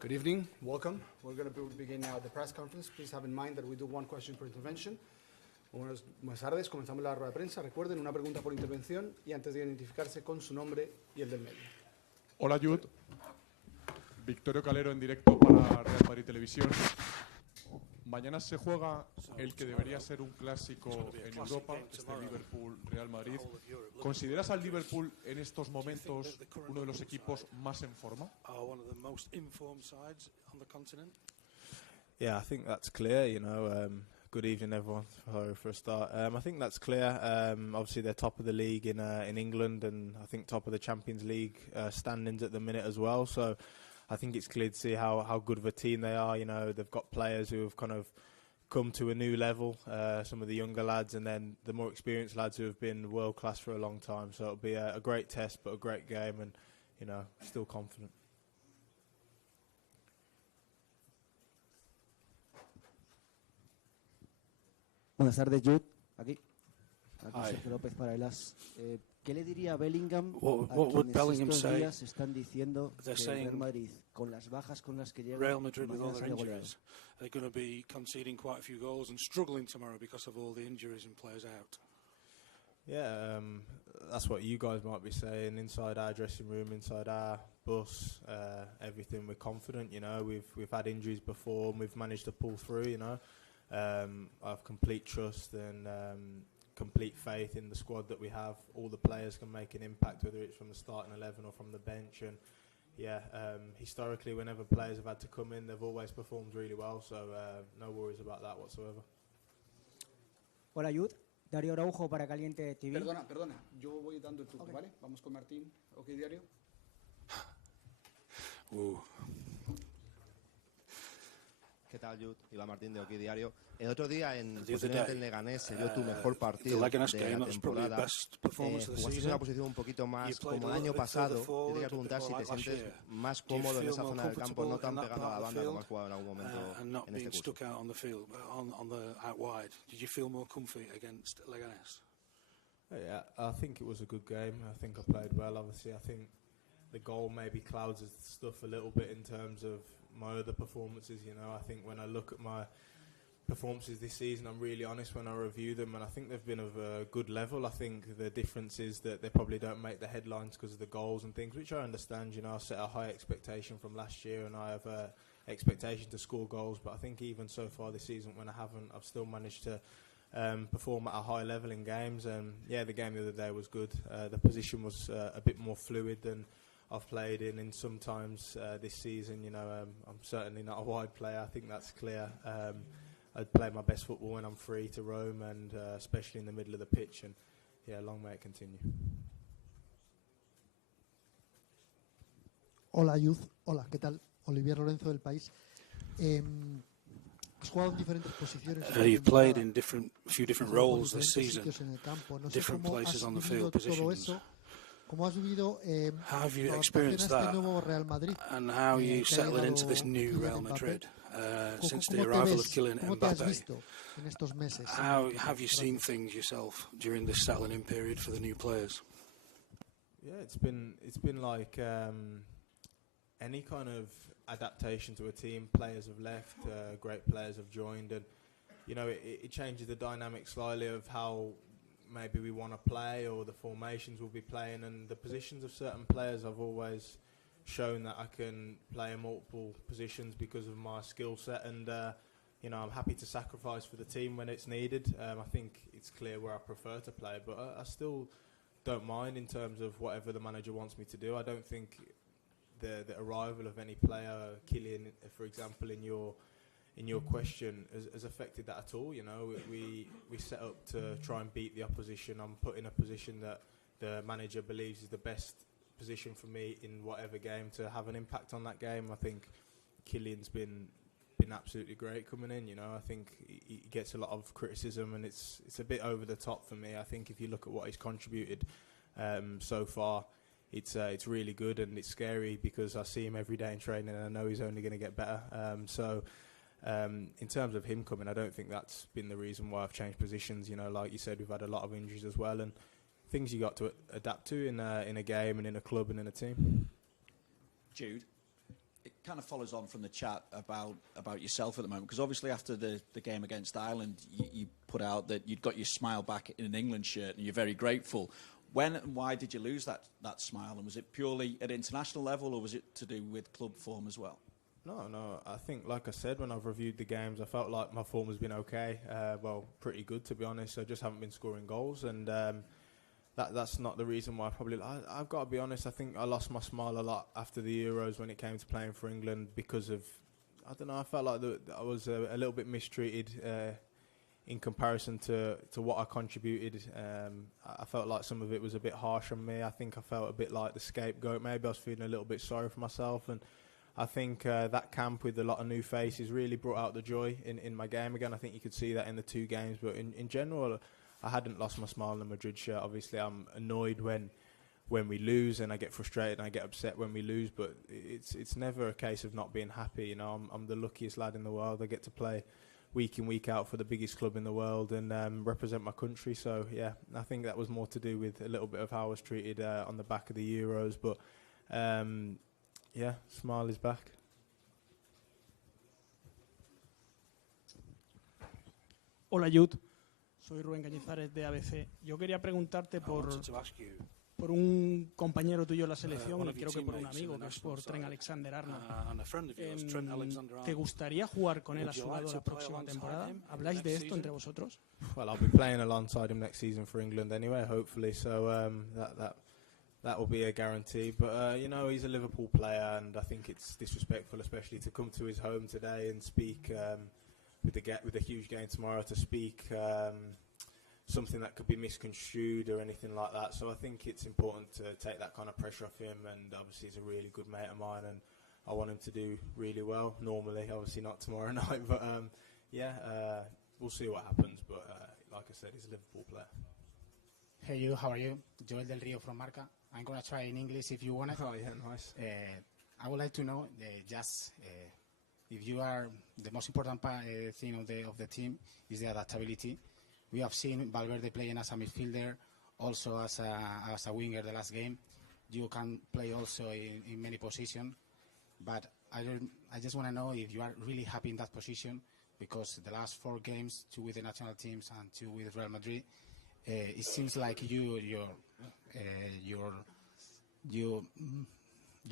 Good evening, welcome. We're going to begin now the press conference. Please have in mind that we do one question per intervention. Buenas tardes, comenzamos la rueda de prensa. Recuerden, una pregunta por intervención y antes de identificarse con su nombre y el del medio. Hola, Jude. Victorio Calero en directo para Real Madrid Televisión. Mañana se juega el que debería ser un clásico en Europa, Liverpool-Real Madrid. ¿Consideras al Liverpool en estos momentos uno de los equipos más en forma? Yeah, I think that's clear. Good evening, everyone. For a start, I think that's clear. Obviously, they're top of the league in England, and I think top of the Champions League standings at the minute as well. So I think it's clear to see how good of a team they are. They've got players who have kind of come to a new level, some of the younger lads, and then the more experienced lads who have been world class for a long time. So it'll be a great test, but a great game, and still confident. Buenas tardes, Jude. Aquí Sergio López para el AS. ¿Qué le diría a Bellingham a quienes estos días están diciendo que Real Madrid, con las bajas con las que llega, Real Madrid with all their injuries, they're going to be conceding quite a few goals and struggling tomorrow because of all the injuries and players out? Yeah, that's what you guys might be saying inside our dressing room, inside our bus, everything. We're confident, we've had injuries before and we've managed to pull through, I have complete trust and complete faith in the squad that we have. All the players can make an impact, whether it's from the starting 11 or from the bench. And historically, whenever players have had to come in, they've always performed really well. So no worries about that whatsoever. Hola, Jude. Darío Araujo para Caliente TV. Perdona. Yo voy dando el turno, okay. ¿Vale? Vamos con Martín. Ok, Diario. ¿Qué tal, Jude? Iván Martín de Hockey Diario. El otro día en el Leganés se vio tu mejor partido de la temporada. Jugaste en una posición un poquito más como el año pasado. Yo te quería preguntar si te sientes más cómodo en esa zona del campo, no tan pegado a la banda como has jugado en algún momento en este curso. Yeah, I think it was a good game. I think I played well. Obviously, I think the goal maybe clouds stuff a little bit in terms of my other performances. You know, I think when I look at my performances this season, I'm really honest when I review them, and I think they've been of a good level. I think the difference is that they probably don't make the headlines because of the goals and things, which I understand. You know, I set a high expectation from last year, and I have a expectation to score goals. But I think even so far this season, when I haven't, I've still managed to perform at a high level in games. And yeah, the game the other day was good. The position was a bit more fluid than I've played in sometimes this season. You know, I'm certainly not a wide player. I think that's clear. I play my best football when I'm free to roam, and especially in the middle of the pitch. And yeah, long may it continue. Hola, Youth. Hola, ¿qué tal? Olivier Lorenzo del País. Has jugado en diferentes posiciones. You've played in a few different roles this season, different places on the field, positions. How have you experienced that, and how are you settling into this new Real Madrid since the arrival of Kylian Mbappe? How have you seen things yourself during this settling-in period for the new players? Yeah, it's been like any kind of adaptation to a team. Players have left, great players have joined, and you know it changes the dynamic slightly of how maybe we want to play or the formations we'll be playing, and the positions of certain players. I've always shown that I can play in multiple positions because of my skill set, and you know, I'm happy to sacrifice for the team when it's needed. I think it's clear where I prefer to play, but I still don't mind in terms of whatever the manager wants me to do. I don't think the arrival of any player, Kylian, for example, in your question, has affected that at all. You know, we set up to try and beat the opposition. I'm put in a position that the manager believes is the best position for me in whatever game to have an impact on that game. I think Kylian's been absolutely great coming in. You know, I think he gets a lot of criticism, and it's a bit over the top for me. I think if you look at what he's contributed so far, it's really good, and it's scary because I see him every day in training, and I know he's only going to get better. In terms of him coming, I don't think that's been the reason why I've changed positions. You know, like you said, we've had a lot of injuries as well, and things you got to adapt to in a game and in a club and in a team. Jude, it kind of follows on from the chat about yourself at the moment, because obviously after the game against Ireland, you put out that you'd got your smile back in an England shirt, and you're very grateful. When and why did you lose that smile? And was it purely at international level, or was it to do with club form as well? No. I think, like I said, when I've reviewed the games, I felt like my form has been okay. Well, pretty good, to be honest. I just haven't been scoring goals, and that's not the reason why. I've got to be honest, I think I lost my smile a lot after the Euros when it came to playing for England because of, I don't know, I felt like I was a little bit mistreated in comparison to what I contributed. I felt like some of it was a bit harsh on me. I think I felt a bit like the scapegoat. Maybe I was feeling a little bit sorry for myself, and I think that camp with a lot of new faces really brought out the joy in my game again. I think you could see that in the two games, but in general, I hadn't lost my smile in the Madrid shirt. Obviously, I'm annoyed when we lose, and I get frustrated and I get upset when we lose, but it's never a case of not being happy. You know, I'm the luckiest lad in the world. I get to play week in, week out for the biggest club in the world and represent my country. So, yeah, I think that was more to do with a little bit of how I was treated on the back of the Euros. But, yeah, smile is back. Hola, Jude. Soy Rubén Cañizares de ABC. Yo quería preguntarte por un compañero tuyo en la selección y creo que por un amigo, que es por Trent Alexander-Arnold. ¿Te gustaría jugar con él a su lado la próxima temporada? ¿Habláis de esto entre vosotros? Well, I'll be playing alongside him next season for England anyway, hopefully. So that will be a guarantee. But, you know, he's a Liverpool player, and I think it's disrespectful, especially to come to his home today and speak with a huge game tomorrow, to speak something that could be misconstrued or anything like that. So I think it's important to take that kind of pressure off him, and obviously he's a really good mate of mine, and I want him to do really well. Normally, obviously not tomorrow night, but we'll see what happens. But like I said, he's a Liverpool player. Hey, you, how are you? Joel Del Rio from Marca. I'm going to try in English if you want it. Oh, yeah, nice. I would like to know if you are the most important thing of the team is the adaptability. We have seen Valverde playing as a midfielder, also as a winger the last game. You can play also in many positions, but I just want to know if you are really happy in that position, because the last 4 games, 2 with the national teams and 2 with Real Madrid, it seems like you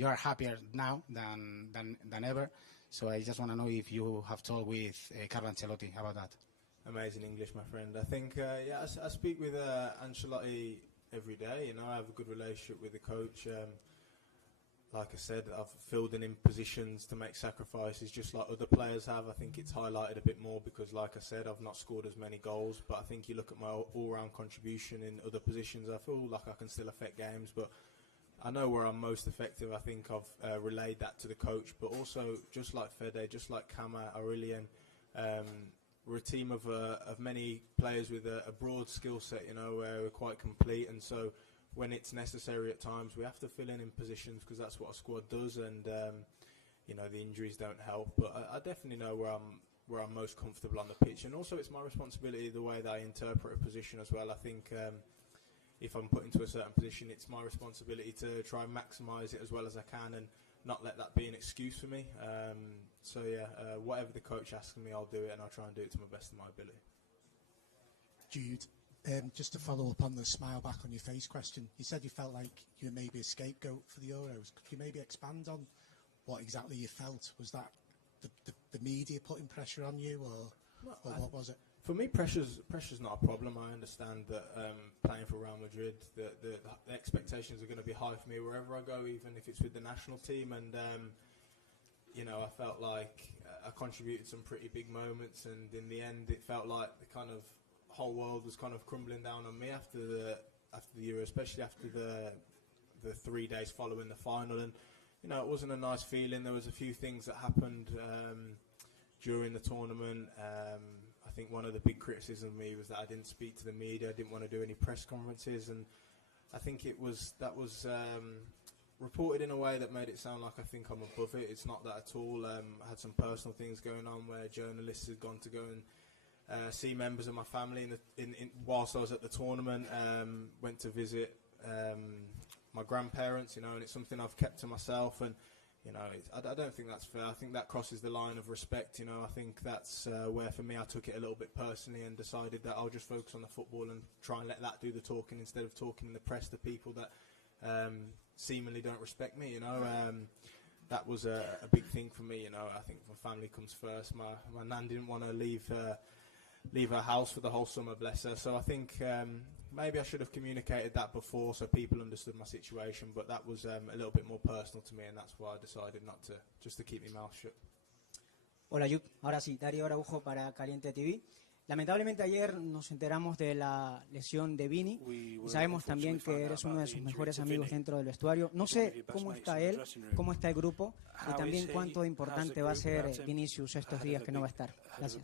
are happier now than ever. So I just want to know if you have talked with Carlo Ancelotti about that. Amazing English, my friend. I think, I speak with Ancelotti every day. You know, I have a good relationship with the coach. Like I said, I've filled in positions to make sacrifices just like other players have. I think it's highlighted a bit more because, like I said, I've not scored as many goals. But I think you look at my all-round contribution in other positions, I feel like I can still affect games. But I know where I'm most effective. I think I've relayed that to the coach. But also, just like Fede, just like Kama, Aurelien, we're a team of many players with a broad skill set, you know, where we're quite complete. And so when it's necessary at times, we have to fill in positions because that's what a squad does. And, you know, the injuries don't help. But I definitely know where I'm most comfortable on the pitch. And also it's my responsibility the way that I interpret a position as well. I think if I'm put into a certain position, it's my responsibility to try and maximise it as well as I can and not let that be an excuse for me. Whatever the coach asks me, I'll do it, and I'll try and do it to my best of my ability. Jude, just to follow up on the smile back on your face question, you said you felt like you were maybe a scapegoat for the Euros. Could you maybe expand on what exactly you felt? Was that the media putting pressure on you, or what was it? For me, pressure's not a problem. I understand that playing for Real Madrid, the expectations are going to be high for me wherever I go, even if it's with the national team. And you know, I felt like I contributed some pretty big moments, and in the end, it felt like the kind of whole world was kind of crumbling down on me after the Euro, especially after the 3 days following the final. And you know, it wasn't a nice feeling. There was a few things that happened during the tournament. I think one of the big criticisms of me was that I didn't speak to the media. I didn't want to do any press conferences, and I think that was reported in a way that made it sound like I think I'm above it. It's not that at all. I had some personal things going on where journalists had gone to go and see members of my family whilst I was at the tournament. Went to visit my grandparents, you know, and it's something I've kept to myself. And you know, I don't think that's fair. I think that crosses the line of respect. You know, I think that's where, for me, I took it a little bit personally and decided that I'll just focus on the football and try and let that do the talking instead of talking in the press to people that seemingly don't respect me. You know, that was a big thing for me. You know, I think my family comes first. My nan didn't want to leave her house for the whole summer, bless her. So I think maybe I should have communicated that before so people understood my situation, but that was a little bit more personal to me, and that's why I decided just to keep my mouth shut. Hola, Jude. Ahora sí, Darío Araujo para Caliente TV. Lamentablemente ayer nos enteramos de la lesión de Vini y sabemos también que eres uno de sus mejores amigos dentro del vestuario. No sé cómo está él, cómo está el grupo y también cuánto importante va a ser Vinicius estos días que no va a estar. Gracias.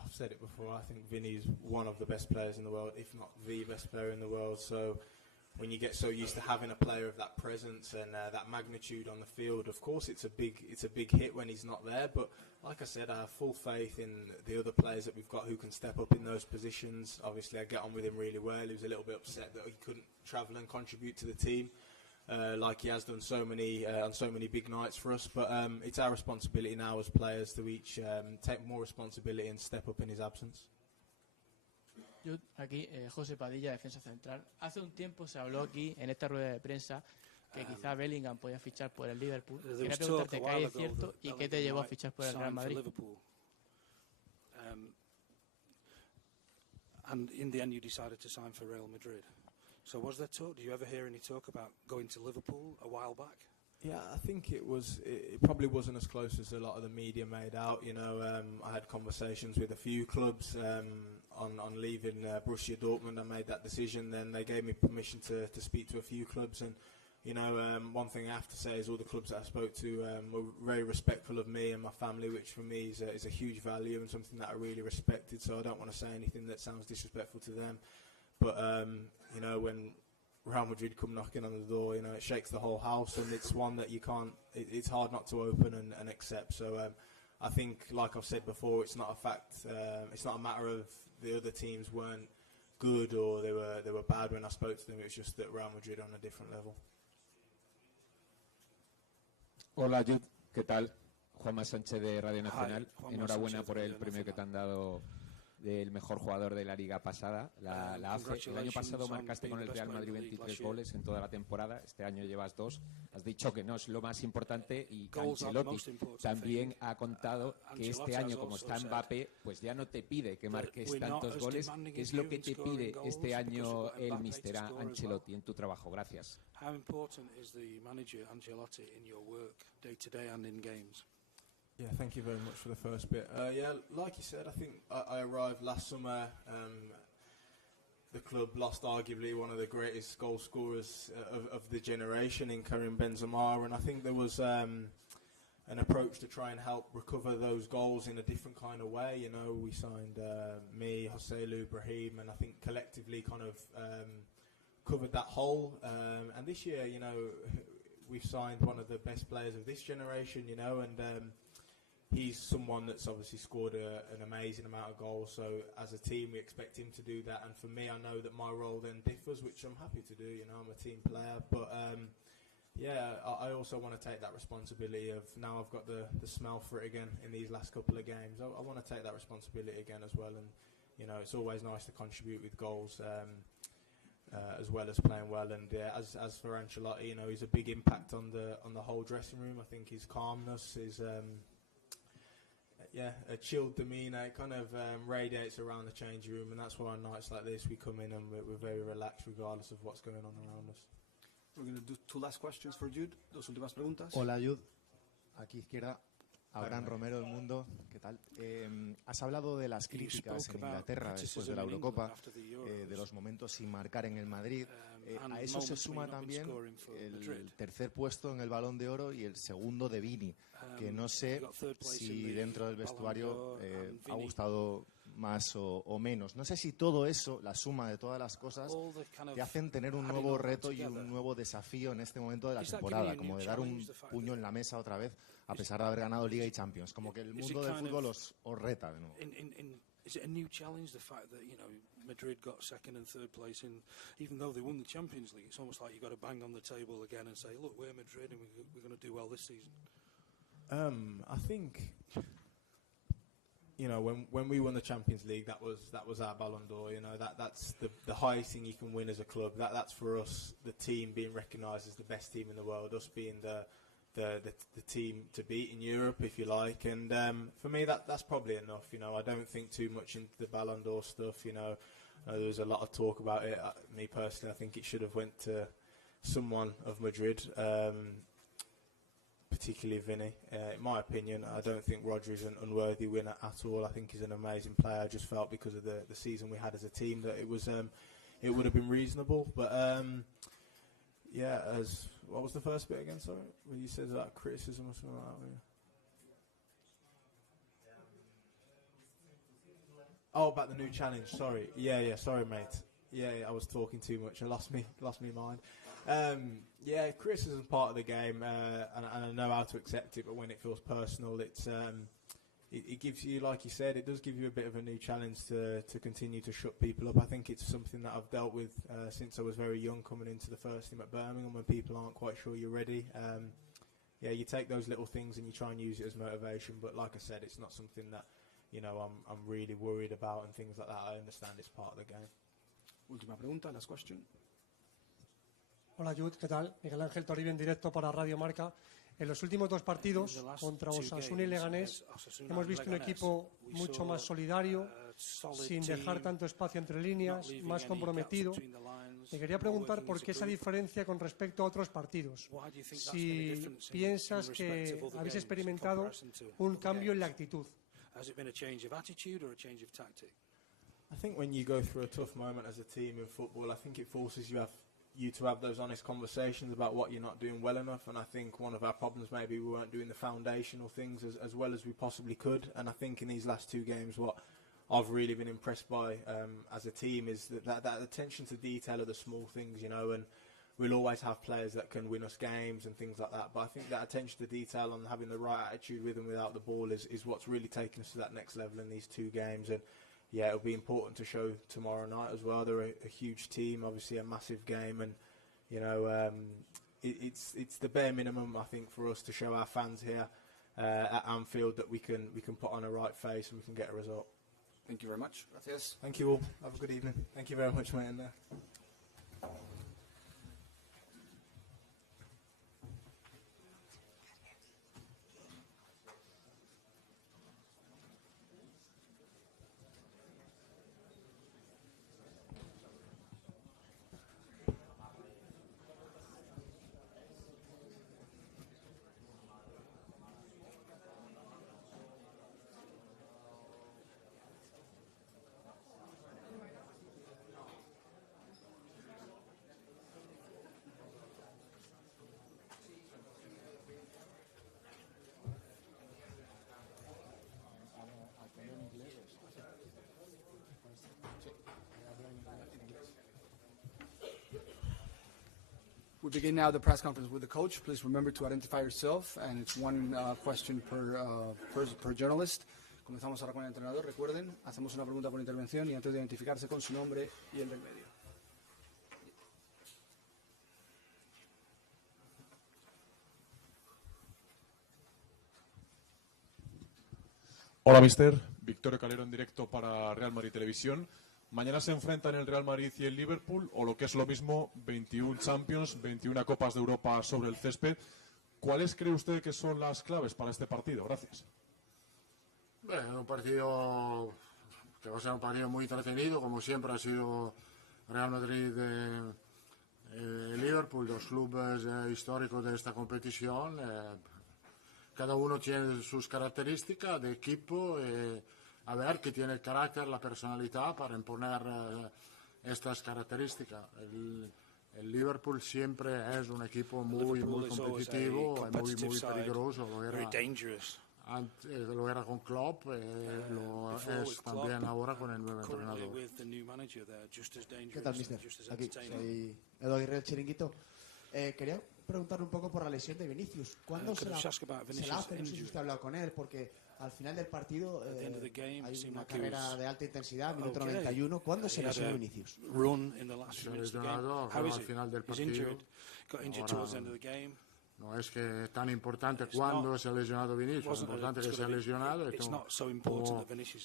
I've said it before, I think Vinny is one of the best players in the world, if not the best player in the world. So when you get so used to having a player of that presence and that magnitude on the field, of course it's a big hit when he's not there. But like I said, I have full faith in the other players that we've got who can step up in those positions. Obviously I get on with him really well. He was a little bit upset that he couldn't travel and contribute to the team like he has done on so many big nights for us. But it's our responsibility now as players to each take more responsibility and step up in his absence. Aquí José Padilla, defensa central. Hace un tiempo se habló aquí en esta rueda de prensa que quizá Bellingham podía fichar por el Liverpool. Quería preguntarte qué hay de cierto y qué te llevó a fichar por el Real Madrid. And in the end you decided to sign for Real Madrid. So was there talk? Did you ever hear any talk about going to Liverpool a while back? Yeah, I think it probably wasn't as close as a lot of the media made out. You know, I had conversations with a few clubs on leaving Borussia Dortmund. I made that decision. Then they gave me permission to speak to a few clubs, and one thing I have to say is all the clubs that I spoke to were very respectful of me and my family, which for me is a huge value and something that I really respected. So I don't want to say anything that sounds disrespectful to them. But, when Real Madrid come knocking on the door, it shakes the whole house, and it's one that you can't, it's hard not to open and accept. So I think, like I've said before, it's not a fact, it's not a matter of the other teams weren't good or they were bad when I spoke to them. It was just that Real Madrid on a different level. Hola, Jude, ¿qué tal? Juanma Sánchez de Radio Nacional. Enhorabuena por el premio que te han dado del mejor jugador de la liga pasada, la ACE. El año pasado marcaste con el Real Madrid 23 goles en toda la temporada, este año llevas 2. Has dicho que no es lo más importante y Ancelotti también ha contado que este año, como está Mbappé, pues ya no te pide que marques tantos goles. ¿Qué es lo que te pide este año el míster Ancelotti en tu trabajo? Gracias. How important is the manager Ancelotti in your work day to day and in games? Yeah, thank you very much for the first bit. Like you said, I think I arrived last summer. The club lost arguably one of the greatest goal scorers of the generation in Karim Benzema, and I think there was an approach to try and help recover those goals in a different kind of way. We signed me, Joselu, Brahim, and I think collectively kind of covered that hole. And this year, we've signed one of the best players of this generation, and he's someone that's obviously scored an amazing amount of goals. So as a team, we expect him to do that. And for me, I know that my role then differs, which I'm happy to do. I'm a team player. But I also want to take that responsibility of now I've got the smell for it again in these last couple of games. I want to take that responsibility again as well. And, it's always nice to contribute with goals as well as playing well. And as for Ancelotti, he's a big impact on the whole dressing room. I think his calmness, his a chilled demeanour, it kind of radiates around the changing room, and that's why on nights like this we come in and we're very relaxed regardless of what's going on around us. We're going to do 2 last questions for Jude. Dos últimas preguntas. Hola, Jude. Aquí izquierda. Abraham Romero del Mundo, ¿qué tal? Has hablado de las críticas en Inglaterra después de la Eurocopa, de los momentos sin marcar en el Madrid. A eso se suma también el tercer puesto en el Balón de Oro y el segundo de Vini, que no sé si dentro del vestuario ha gustado más o menos. No sé si todo eso, la suma de todas las cosas, te hacen tener un nuevo reto y un nuevo desafío en este momento de la temporada, como de dar un puño en la mesa otra vez, a pesar de haber ganado Liga y Champions. Como que el mundo del fútbol os reta de nuevo. Is it a new challenge, the fact that, Madrid got second and third place, and even though they won the Champions League, it's almost like you've got to bang on the table again and say, look, we're Madrid and we're going to do well this season? I think, when we won the Champions League, that was our Ballon d'Or. That's the highest thing you can win as a club. That's for us, the team being recognised as the best team in the world, us being the team to beat in Europe, if you like. And for me, that's probably enough. I don't think too much into the Ballon d'Or stuff. There was a lot of talk about it. Me personally, I think it should have went to someone of Madrid, particularly Vinny. In my opinion, I don't think Rodri's an unworthy winner at all. I think he's an amazing player. I just felt because of the season we had as a team that it would have been reasonable. But what was the first bit again, sorry? When you said that criticism or something like that? Oh, about the new challenge, sorry. Yeah, sorry, mate. Yeah, I was talking too much. I lost me mind. Criticism's part of the game, and I know how to accept it, but when it feels personal, it gives you, like you said, it does give you a bit of a new challenge to continue to shut people up. I think it's something that I've dealt with since I was very young, coming into the first team at Birmingham, when people aren't quite sure you're ready. You take those little things and you try and use it as motivation, but like I said, it's not something that I'm really worried about and things like that. I understand it's part of the game. Última pregunta, last question. Hola, Jude, ¿qué tal? Miguel Ángel Toribio en directo para Radio Marca. En los últimos 2 partidos, contra Osasuna y Leganés, hemos visto un equipo mucho más solidario, sin dejar tanto espacio entre líneas, más comprometido. Te quería preguntar por qué esa diferencia con respecto a otros partidos. Si piensas que habéis experimentado un cambio en la actitud. I think when you go through a tough moment as a team in football, I think it forces you you to have those honest conversations about what you're not doing well enough. And I think one of our problems maybe we weren't doing the foundational things as well as we possibly could. And I think in these last two games, what I've really been impressed by as a team is that attention to detail of the small things, you know, and we'll always have players that can win us games and things like that. But I think that attention to detail and having the right attitude with and without the ball is what's really taken us to that next level in these two games. And yeah, it'll be important to show tomorrow night as well. They're a huge team, obviously a massive game, and you know it's the bare minimum I think for us to show our fans here at Anfield that we can put on a right face and we can get a result. Thank you very much. Gracias. Thank you all. Have a good evening. Thank you very much, mate. We begin now the press conference with the coach. Please remember to identify yourself, and it's one question per journalist. Comenzamos ahora con el entrenador. Recuerden, hacemos una pregunta por intervención y antes de identificarse con su nombre y el del medio. Hola, mister. Victorio Calero en directo para Real Madrid Televisión. Mañana se enfrentan el Real Madrid y el Liverpool, o lo que es lo mismo, 21 Champions, 21 Copas de Europa sobre el césped. ¿Cuáles cree usted que son las claves para este partido? Gracias. Un partido que va a ser un partido muy entretenido, como siempre ha sido Real Madrid y Liverpool, dos clubes históricos de esta competición. Cada uno tiene sus características de equipo. A ver que tiene el carácter, la personalidad para imponer estas características. El Liverpool siempre es un equipo muy competitivo, muy peligroso. Lo era con Klopp, lo es también ahora con el nuevo entrenador. ¿Qué tal, mister? Aquí, soy Edu Aguirre, el Chiringuito. Quería preguntarle un poco por la lesión de Vinicius. ¿Cuándo se la hace? No sé si usted ha hablado con él, porque al final del partido hay una carrera de alta intensidad, minuto 91. ¿Cuándo se lesionó Vinicius? Se ha lesionado al final del partido. No es que es tan importante cuándo se ha lesionado Vinicius, es importante que se ha lesionado.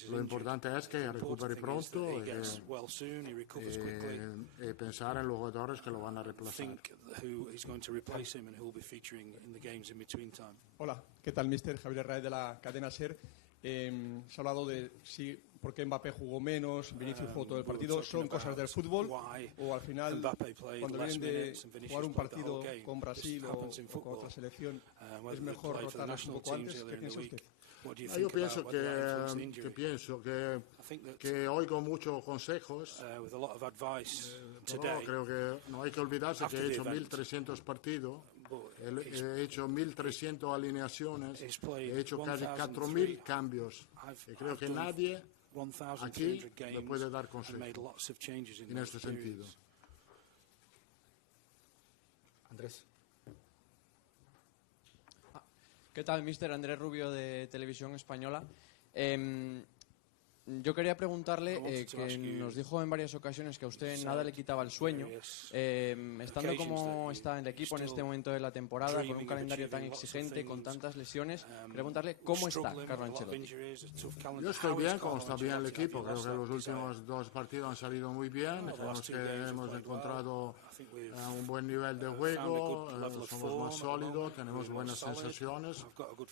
Lo importante es que recupere pronto y pensar en los jugadores que lo van a reemplazar. Hola, ¿qué tal, mister? Javier Herrera de la cadena SER. Se ha hablado de por qué Mbappé jugó menos, Vinicius jugó todo el partido. ¿Son cosas del fútbol o al final, cuando vienen de jugar un partido con Brasil o con otra selección, es mejor rotarlos un poco antes? ¿Qué piensa usted? Yo pienso que oigo muchos consejos, pero creo que no hay que olvidarse que he hecho 1.300 partidos, he hecho 1.300 alineaciones, he hecho casi 4.000 cambios, y creo que nadie aquí me puede dar consejos en este sentido. Andrés. ¿Qué tal, mister? Andrés Rubio, de Televisión Española. Yo quería preguntarle que nos dijo en varias ocasiones que a usted nada le quitaba el sueño. Estando como está el equipo en este momento de la temporada, con un calendario tan exigente, con tantas lesiones, preguntarle cómo está Carlo Ancelotti. Yo estoy bien, como está bien el equipo. Creo que los últimos dos partidos han salido muy bien. Creemos que hemos encontrado un buen nivel de juego, somos más sólidos, tenemos buenas sensaciones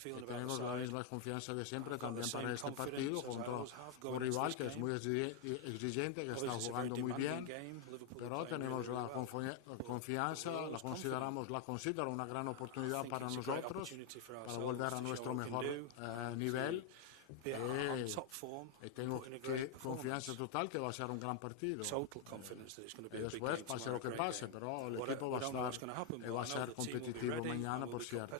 y tenemos la misma confianza de siempre también para este partido contra un rival que es muy exigente, que está jugando muy bien, pero tenemos la confianza, la considero una gran oportunidad para nosotros, para volver a nuestro mejor nivel y tengo confianza total que va a ser un gran partido. Y después, pase lo que pase, pero el equipo va a ser competitivo mañana, por cierto.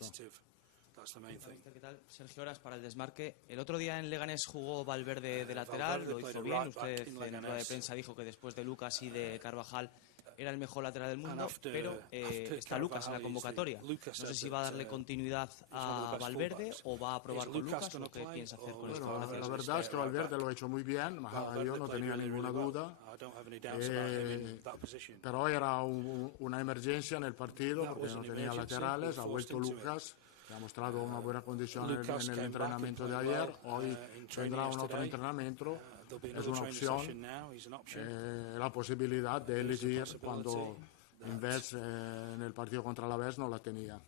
¿Qué tal? Sergio Horas para el desmarque. El otro día en Leganés jugó Valverde de lateral, lo hizo bien. Usted en la rueda de prensa dijo que después de Lucas y de Carvajal era el mejor lateral del mundo, pero está Lucas en la convocatoria. No sé si va a darle continuidad a Valverde o va a probar con Lucas o qué piensa hacer con esto. Bueno, la verdad es que Valverde lo ha hecho muy bien, yo no tenía ninguna duda. Pero era una emergencia en el partido porque no tenía laterales, ha vuelto Lucas. Ha mostrado una buena condición en el entrenamiento de ayer. Hoy tendrá un otro entrenamiento. Es una opción, la posibilidad de elegir cuando en vez en el partido contra Alavés no la tenía.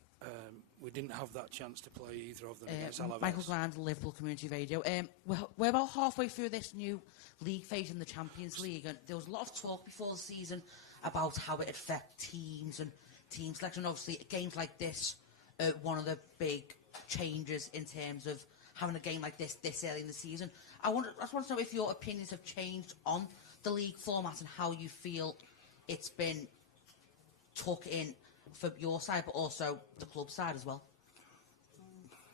Michael Grand, Liverpool Community Radio. We're about halfway through this new league phase in the Champions League, and there was a lot of talk before the season about how it affects teams and team selection. Obviously, games like this are one of the big changes in terms of having a game like this early in the season. I just want to know if your opinions have changed on the league format and how you feel it's been took in for your side, but also the club side as well.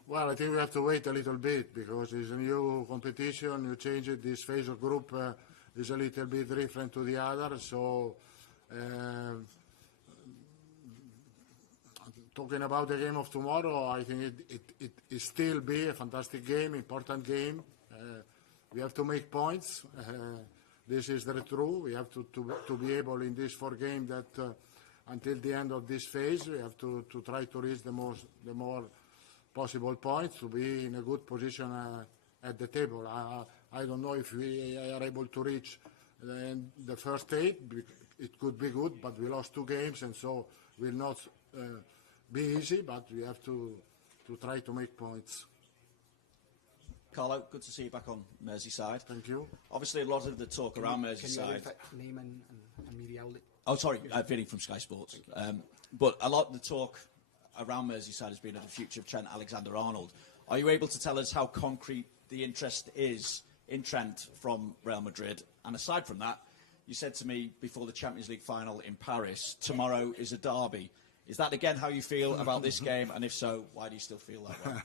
Well, I think we have to wait a little bit because it's a new competition, you change it, this phase of group is a little bit different to the other, so talking about the game of tomorrow, I think it still be a fantastic game, important game. We have to make points. This is the true. We have to be able in this 4 games that until the end of this phase, we have to try to reach the more possible points to be in a good position at the table. I don't know if we are able to reach the first 8. It could be good, but we lost 2 games, and so will not be easy, but we have to try to make points. Carlo, good to see you back on Merseyside. Thank you. Obviously, a lot of the talk around Merseyside. Can you name and media outlet? Oh, sorry, Vinny from Sky Sports. But a lot of the talk around Merseyside has been of the future of Trent Alexander-Arnold. Are you able to tell us how concrete the interest is in Trent from Real Madrid? And aside from that, you said to me before the Champions League final in Paris, tomorrow is a derby. Is that again how you feel about this game? And if so, why do you still feel that way?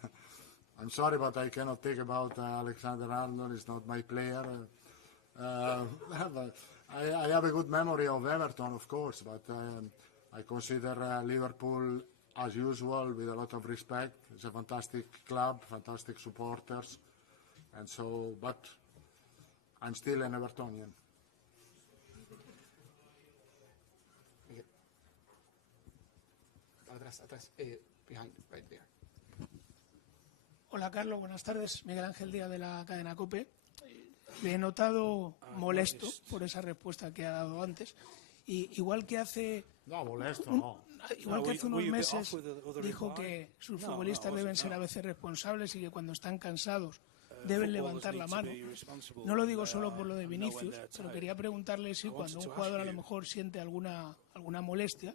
I'm sorry, but I cannot think about Alexander-Arnold. He's not my player. I have a good memory of Everton, of course, but I consider Liverpool, as usual, with a lot of respect. It's a fantastic club, fantastic supporters, and so. But I'm still an Evertonian. Atrás, behind, right there. Hola, Carlos. Buenas tardes. Miguel Ángel Díaz de la cadena COPE. Le he notado molesto por esa respuesta que ha dado antes. Y igual que hace... No, molesto, no. Igual que hace unos meses dijo que sus futbolistas deben ser a veces responsables y que cuando están cansados deben levantar la mano. No lo digo solo por lo de Vinicius, pero quería preguntarle si cuando un jugador a lo mejor siente alguna molestia,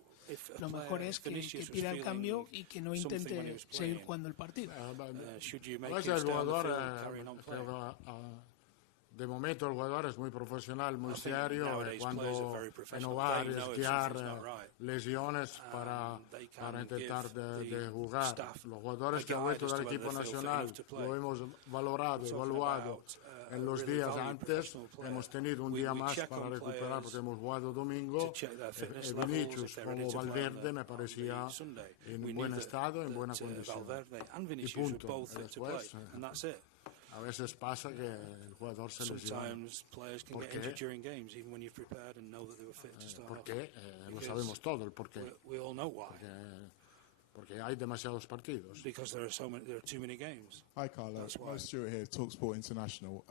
lo mejor es que pida el cambio y que no intente seguir jugando el partido. El jugador, de momento el jugador es muy profesional, muy serio, cuando no va a arriesgar lesiones para intentar de jugar. Los jugadores que han vuelto del equipo nacional lo hemos valorado, evaluado en los días antes. Hemos tenido un día más para recuperar porque hemos jugado domingo. Vinicius como Valverde me parecía en buen estado, en buena condición. Y punto. Después, a veces pasa que el jugador se lesiona. ¿Por qué? ¿Por qué? Lo sabemos todo, el por qué. Porque hay demasiados partidos. Hi, Carlo. Mo Stewart here, TalkSport International.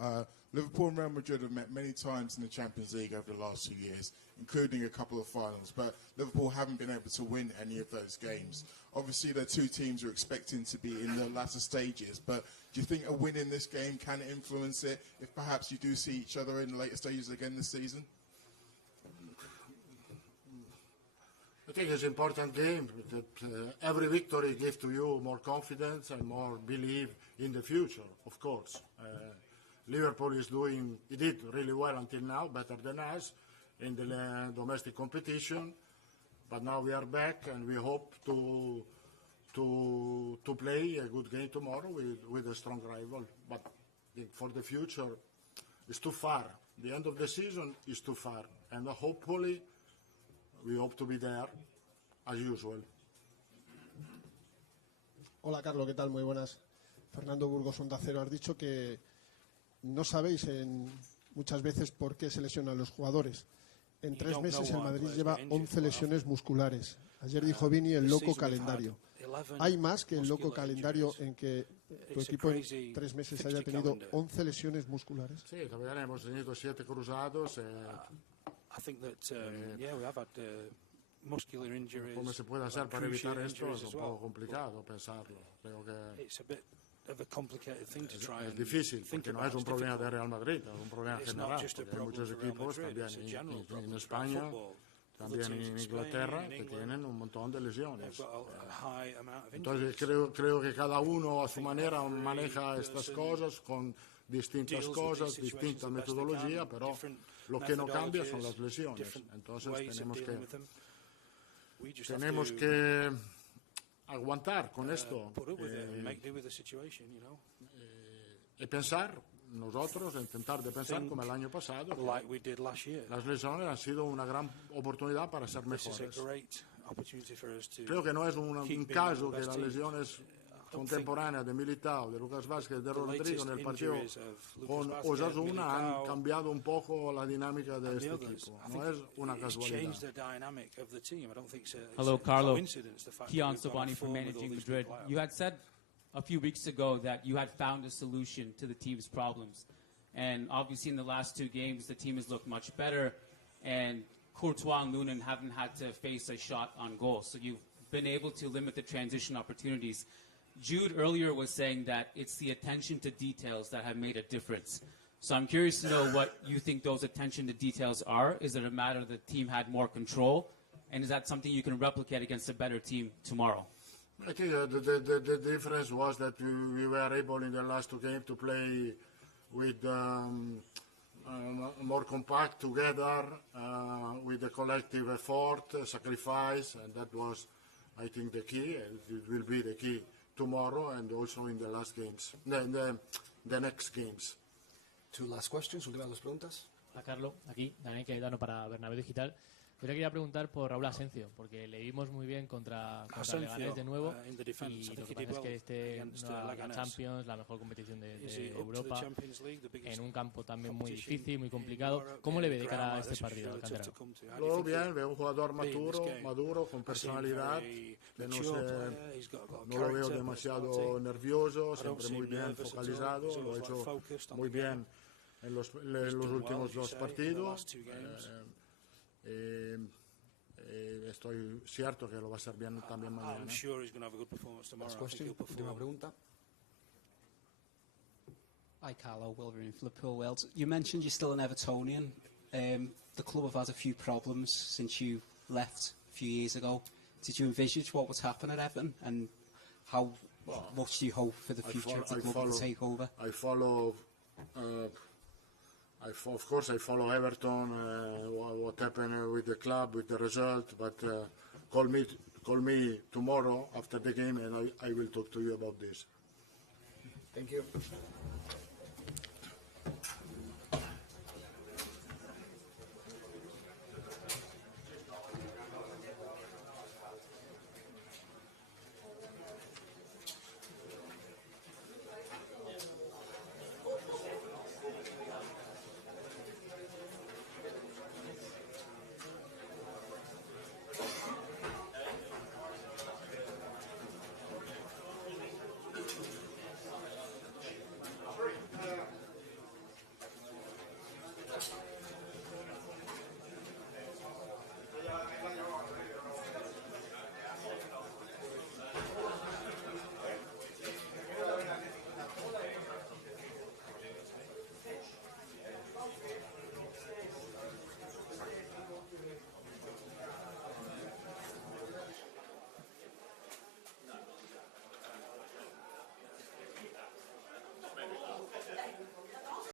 Liverpool and Real Madrid have met many times in the Champions League over the last 2 years, including a couple of finals, but Liverpool haven't been able to win any of those games. Obviously, the two teams are expecting to be in the latter stages, but do you think a win in this game can influence it if perhaps you do see each other in the later stages again this season? I think it's an important game. That every victory gives to you more confidence and more belief in the future, of course. Liverpool did really well until now, better than us in the domestic competition. But now we are back, and we hope to play a good game tomorrow with a strong rival. But for the future, it's too far. The end of the season is too far, and hopefully we hope to be there as usual. Hola Carlos, ¿qué tal? Muy buenas. Fernando Burgos, Onda Cero. Has dicho que no sabéis muchas veces por qué se lesionan los jugadores. En 3 meses el Madrid lleva 11 lesiones musculares. Ayer dijo Vini el loco calendario. ¿Hay más que el loco calendario en que tu equipo en 3 meses haya tenido 11 lesiones musculares? Sí, también hemos tenido 7 cruzados. ¿Cómo se puede hacer para evitar esto? Es un poco complicado pensarlo. Creo que es difícil, porque no es un problema de Real Madrid, es un problema general, porque hay muchos equipos también en España, también en Inglaterra, que tienen un montón de lesiones. Entonces creo que cada uno a su manera maneja estas cosas con distintas cosas, distinta metodología, pero lo que no cambia son las lesiones. Entonces tenemos que aguantar con esto y pensar nosotros, intentar de pensar como el año pasado. Las lesiones han sido una gran oportunidad para ser mejores. Creo que no es un caso que las lesiones contemporáneas de Militao, de Lucas Vázquez, de Rodrigo en el partido con Osasuna han cambiado un poco la dinámica de este equipo. No es una casualidad. Hello, Carlo. Kian Sobani from Managing Madrid. You had said a few weeks ago that you had found a solution to the team's problems. And obviously in the last 2 games, the team has looked much better. And Courtois and Lunin haven't had to face a shot on goal. So you've been able to limit the transition opportunities. Jude earlier was saying that it's the attention to details that have made a difference. So I'm curious to know what you think those attention to details are. Is it a matter the team had more control? And is that something you can replicate against a better team tomorrow? I think the difference was that we were able in the last 2 games to play with more compact together, with a collective effort, sacrifice, and that was, I think, the key, and it will be the key tomorrow and also in the last games, the next games. 2 last questions, últimas 2 preguntas. Hola Carlos, aquí Daniel Cayetano para Bernabéu Digital. Yo le quería preguntar por Raúl Asencio, porque le vimos muy bien contra Leganés de nuevo, y lo que pasa es que la Champions, la mejor competición de Europa, en un campo también muy difícil, muy complicado. ¿Cómo le ve de cara a este partido al canterano? Lo bien, veo un jugador maduro, con personalidad, que no lo veo demasiado nervioso, siempre muy bien focalizado, lo ha hecho muy bien en los últimos 2 partidos. Estoy cierto que lo va a hacer bien también mañana. Last question, última pregunta. Hi Carlo, Wolverine from Liverpool World. You mentioned you're still an Evertonian. The club have had a few problems since you left a few years ago. Did you envisage what would happen at Everton, and how much do you hope for the future of the club to take over? Of course, I follow Everton, what happened with the club, with the result, but call me tomorrow after the game and I will talk to you about this. Thank you.